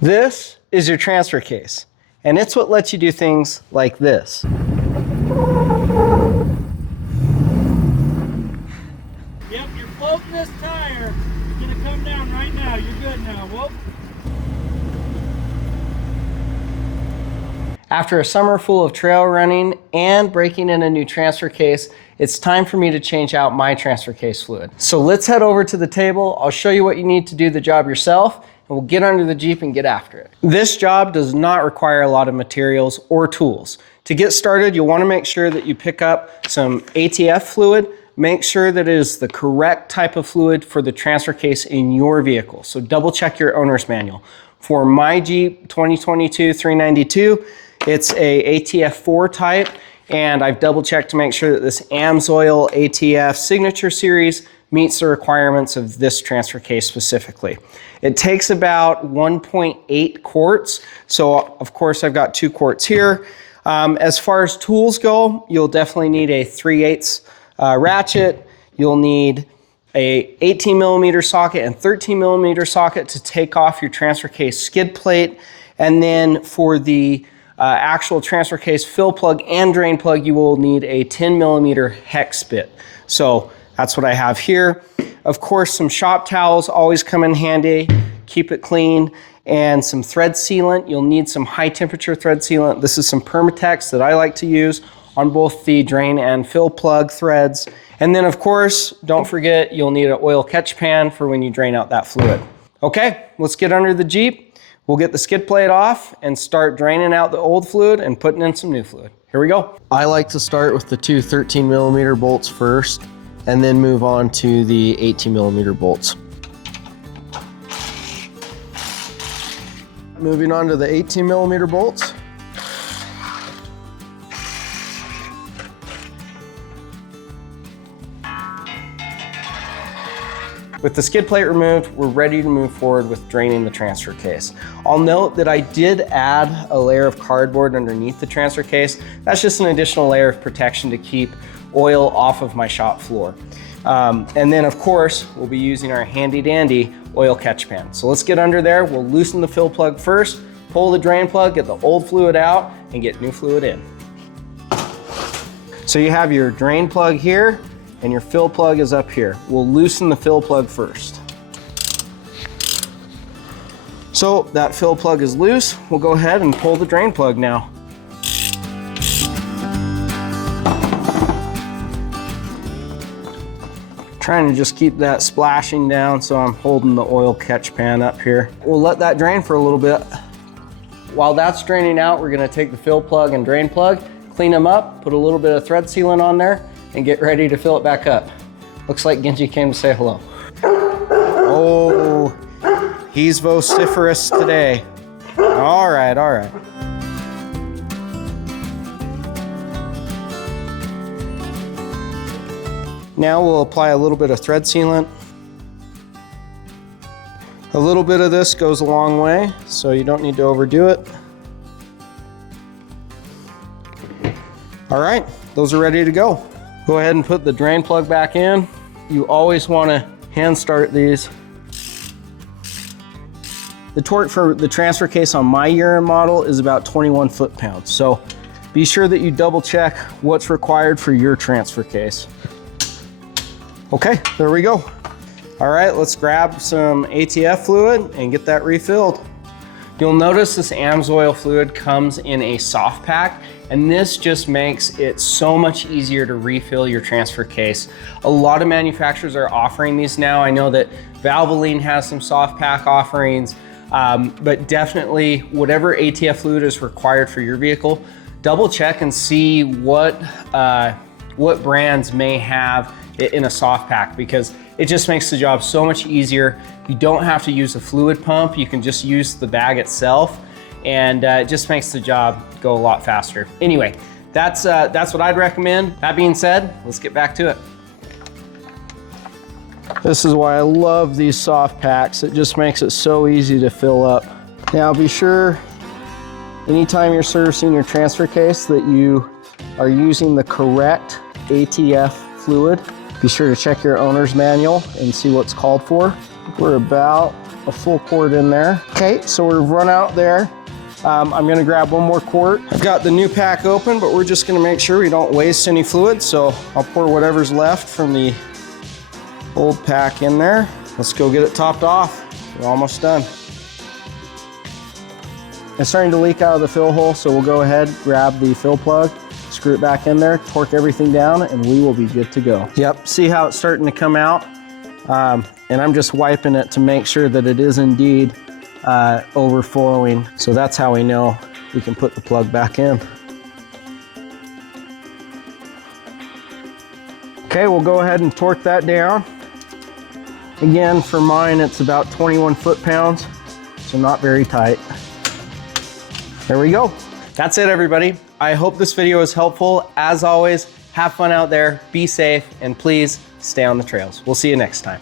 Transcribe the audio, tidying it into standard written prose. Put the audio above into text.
This is your transfer case, and it's what lets you do things like this. Yep, you're floating this tire. It's gonna come down right now. You're good now. Whoop. After a summer full of trail running and breaking in a new transfer case, it's time for me to change out my transfer case fluid. So let's head over to the table. I'll show you what you need to do the job yourself, and we'll get under the Jeep and get after it. This job does not require a lot of materials or tools. To get started, you'll want to make sure that you pick up some ATF fluid. Make sure that it is the correct type of fluid for the transfer case in your vehicle. So double check your owner's manual. For my Jeep 2022 392, it's a ATF 4 type, and I've double checked to make sure that this AMSOIL ATF Signature Series meets the requirements of this transfer case specifically. It takes about 1.8 quarts, so of course I've got 2 quarts here. As far as tools go, you'll definitely need a 3/8 ratchet. You'll need a 18mm socket and 13mm socket to take off your transfer case skid plate. And then for the actual transfer case fill plug and drain plug, you will need a 10mm hex bit. So that's what I have here. Of course, some shop towels always come in handy. Keep it clean. And some thread sealant. You'll need some high temperature thread sealant. This is some Permatex that I like to use on both the drain and fill plug threads. And then of course, don't forget, you'll need an oil catch pan for when you drain out that fluid. Okay, let's get under the Jeep. We'll get the skid plate off and start draining out the old fluid and putting in some new fluid. Here we go. I like to start with the 2 13mm bolts first and then move on to the 18mm bolts. Moving on to the 18mm bolts. With the skid plate removed, we're ready to move forward with draining the transfer case. I'll note that I did add a layer of cardboard underneath the transfer case. That's just an additional layer of protection to keep oil off of my shop floor. And then of course, we'll be using our handy dandy oil catch pan. So let's get under there. We'll loosen the fill plug first, pull the drain plug, get the old fluid out, and get new fluid in. So you have your drain plug here, and your fill plug is up here. We'll loosen the fill plug first. So that fill plug is loose. We'll go ahead and pull the drain plug now. Trying to just keep that splashing down, so I'm holding the oil catch pan up here. We'll let that drain for a little bit. While that's draining out, we're gonna take the fill plug and drain plug, clean them up, put a little bit of thread sealant on there, and get ready to fill it back up. Looks like Genji came to say hello. Oh, he's vociferous today. All right, all right. Now we'll apply a little bit of thread sealant. A little bit of this goes a long way, so you don't need to overdo it. All right, those are ready to go. Go ahead and put the drain plug back in. You always want to hand start these. The torque for the transfer case on my year model is about 21 foot-pounds. So be sure that you double check what's required for your transfer case. Okay, there we go. All right, let's grab some ATF fluid and get that refilled. You'll notice this AMSOIL fluid comes in a soft pack, and this just makes it so much easier to refill your transfer case. A lot of manufacturers are offering these now. I know that Valvoline has some soft pack offerings, but definitely whatever ATF fluid is required for your vehicle, double check and see what brands may have it in a soft pack, because it just makes the job so much easier. You don't have to use a fluid pump. You can just use the bag itself, and it just makes the job go a lot faster. Anyway, that's what I'd recommend. That being said, let's get back to it. This is why I love these soft packs. It just makes it so easy to fill up. Now be sure, anytime you're servicing your transfer case, that you are using the correct ATF fluid. Be sure to check your owner's manual and see what's called for. We're about a full quart in there. Okay, so we've run out there. I'm gonna grab one more quart. I've got the new pack open, but we're just gonna make sure we don't waste any fluid. So I'll pour whatever's left from the old pack in there. Let's go get it topped off. We're almost done. It's starting to leak out of the fill hole, so we'll go ahead, grab the fill plug, screw it back in there, torque everything down, and we will be good to go. Yep, see how it's starting to come out? And I'm just wiping it to make sure that it is indeed overflowing. So that's how we know we can put the plug back in. Okay, we'll go ahead and torque that down. Again, for mine, it's about 21 foot-pounds, so not very tight. There we go. That's it, everybody. I hope this video was helpful. As always, have fun out there, be safe, and please stay on the trails. We'll see you next time.